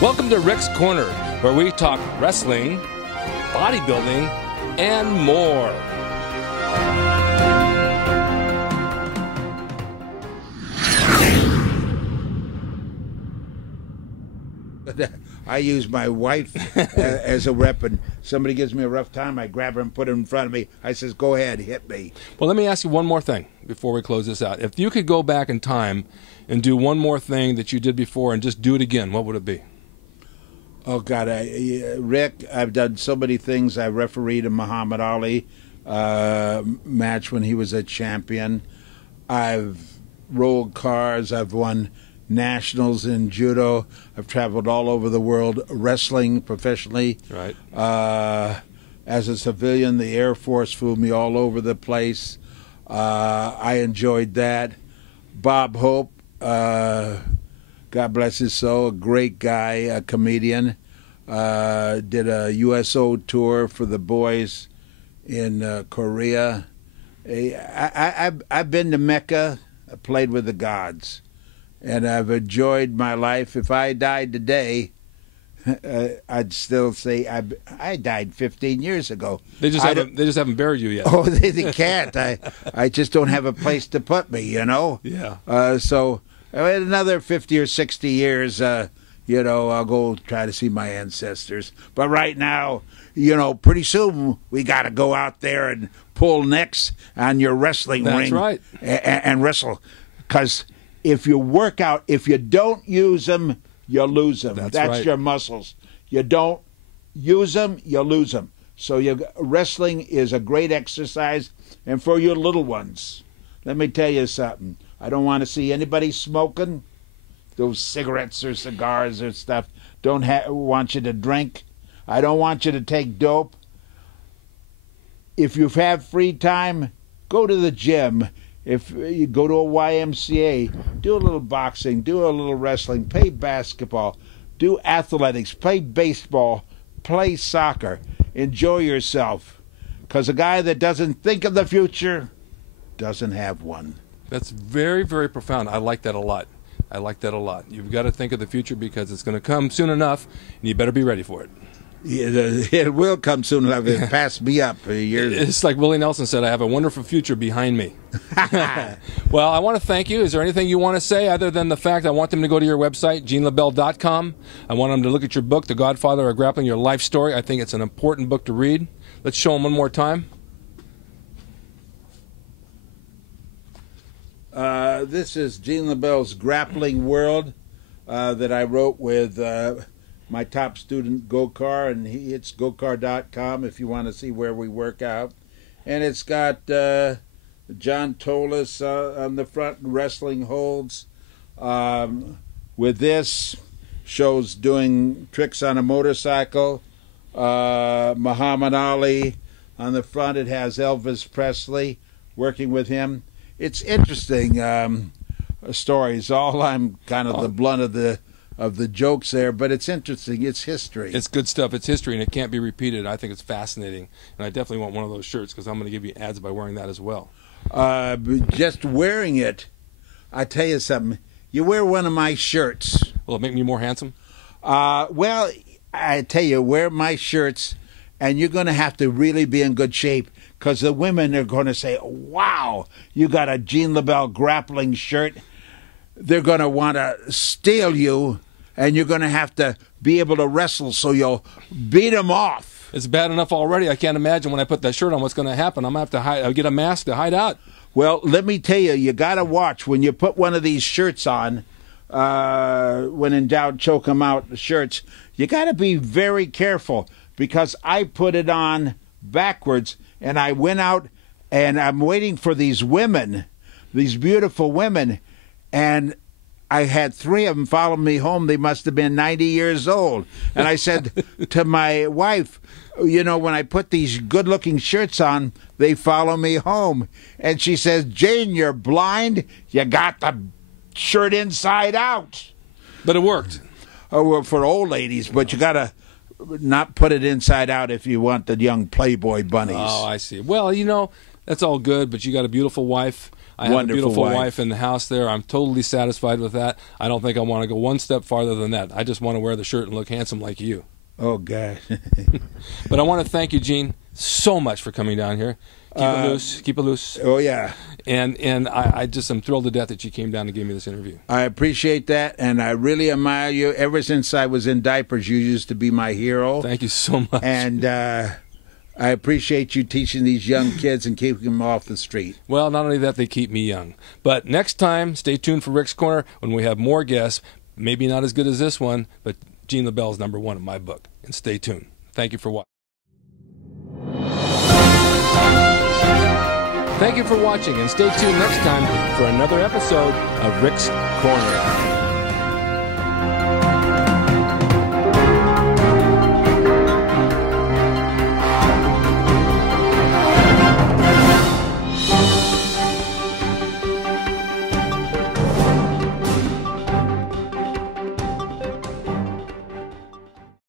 Welcome to Rick's Corner, where we talk wrestling, bodybuilding, and more. I use my wife as a rep, and somebody gives me a rough time, I grab her and put her in front of me. I says, go ahead, hit me. Well, let me ask you one more thing before we close this out. If you could go back in time and do one more thing that you did before and just do it again, what would it be? Oh, God, Rick, I've done so many things. I refereed a Muhammad Ali match when he was a champion. I've rolled cars. I've won nationals in judo. I've traveled all over the world wrestling professionally. Right. As a civilian, the Air Force flew me all over the place. I enjoyed that. Bob Hope, God bless his soul, a great guy, a comedian. Did a USO tour for the boys in Korea. I've been to Mecca. I played with the gods. And I've enjoyed my life. If I died today, I'd still say I died 15 years ago. They just haven't buried you yet. Oh, they can't. I just don't have a place to put me, you know? Yeah. So in another 50 or 60 years, I'll go try to see my ancestors. But right now, pretty soon we got to go out there and pull necks on your wrestling ring. That's right. And wrestle. Because if you work out, if you don't use them, you lose them. That's right. Your muscles. You don't use them, you lose them. So wrestling is a great exercise. And for your little ones, let me tell you something. I don't want to see anybody smoking those cigarettes or cigars or stuff. Don't want you to drink. I don't want you to take dope. If you have free time, go to the gym. If you go to a YMCA, do a little boxing, do a little wrestling, play basketball, do athletics, play baseball, play soccer. Enjoy yourself. Because a guy that doesn't think of the future doesn't have one. That's very, very profound. I like that a lot. You've got to think of the future because it's going to come soon enough, and you better be ready for it. It will come soon enough. It passed me up. It's like Willie Nelson said, I have a wonderful future behind me. Well, I want to thank you. Is there anything you want to say other than the fact I want them to go to your website, LEbell.com. I want them to look at your book, The Godfather of Grappling, Your Life Story. I think it's an important book to read. Let's show them one more time. This is Gene LeBell's Grappling World that I wrote with my top student, Gokar, and it's gokar.com if you want to see where we work out. And it's got John Tolis on the front, wrestling holds. With this, shows doing tricks on a motorcycle. Muhammad Ali on the front. It has Elvis Presley working with him. It's interesting stories. I'm kind of the blunt of the jokes there, but it's interesting. It's history. It's good stuff. It's history, and it can't be repeated. I think it's fascinating, and I definitely want one of those shirts because I'm going to give you ads by wearing that as well. Just wearing it, I tell you something. You wear one of my shirts. Will it make me more handsome? Well, I tell you, wear my shirts, and you're going to have to really be in good shape because the women are going to say, wow, you got a Gene LeBell grappling shirt. They're going to want to steal you, and you're going to have to be able to wrestle so you'll beat them off. It's bad enough already. I can't imagine when I put that shirt on what's going to happen. I'm going to have to get a mask to hide out. Well, let me tell you, you got to watch when you put one of these shirts on, when in doubt, choke them out shirts. You got to be very careful because I put it on backwards, and I went out, and I'm waiting for these women, these beautiful women, and I had 3 of them follow me home. They must have been 90 years old. And I said to my wife, when I put these good-looking shirts on, they follow me home. And she says, Jane, you're blind. You got the shirt inside out. But it worked. Oh, well, for old ladies, but you got to not put it inside out if you want the young Playboy bunnies. Oh, I see. Well, that's all good, but you got a beautiful wife. I have Wonderful a beautiful wife. wife in the house there. I'm totally satisfied with that. I don't think I want to go one step farther than that. I just want to wear the shirt and look handsome like you. Oh, God. But I want to thank you, Gene, so much for coming down here. Keep it loose. Keep it loose. Oh, yeah. And I just am thrilled to death that you came down and gave me this interview. I appreciate that, and I really admire you. Ever since I was in diapers, you used to be my hero. Thank you so much. And I appreciate you teaching these young kids and keeping them off the street. Well, not only that, they keep me young. But next time, stay tuned for Rick's Corner when we have more guests. Maybe not as good as this one, but Gene LeBell is #1 in my book. And stay tuned. Thank you for watching. Thank you for watching, and stay tuned next time for another episode of Rick's Corner.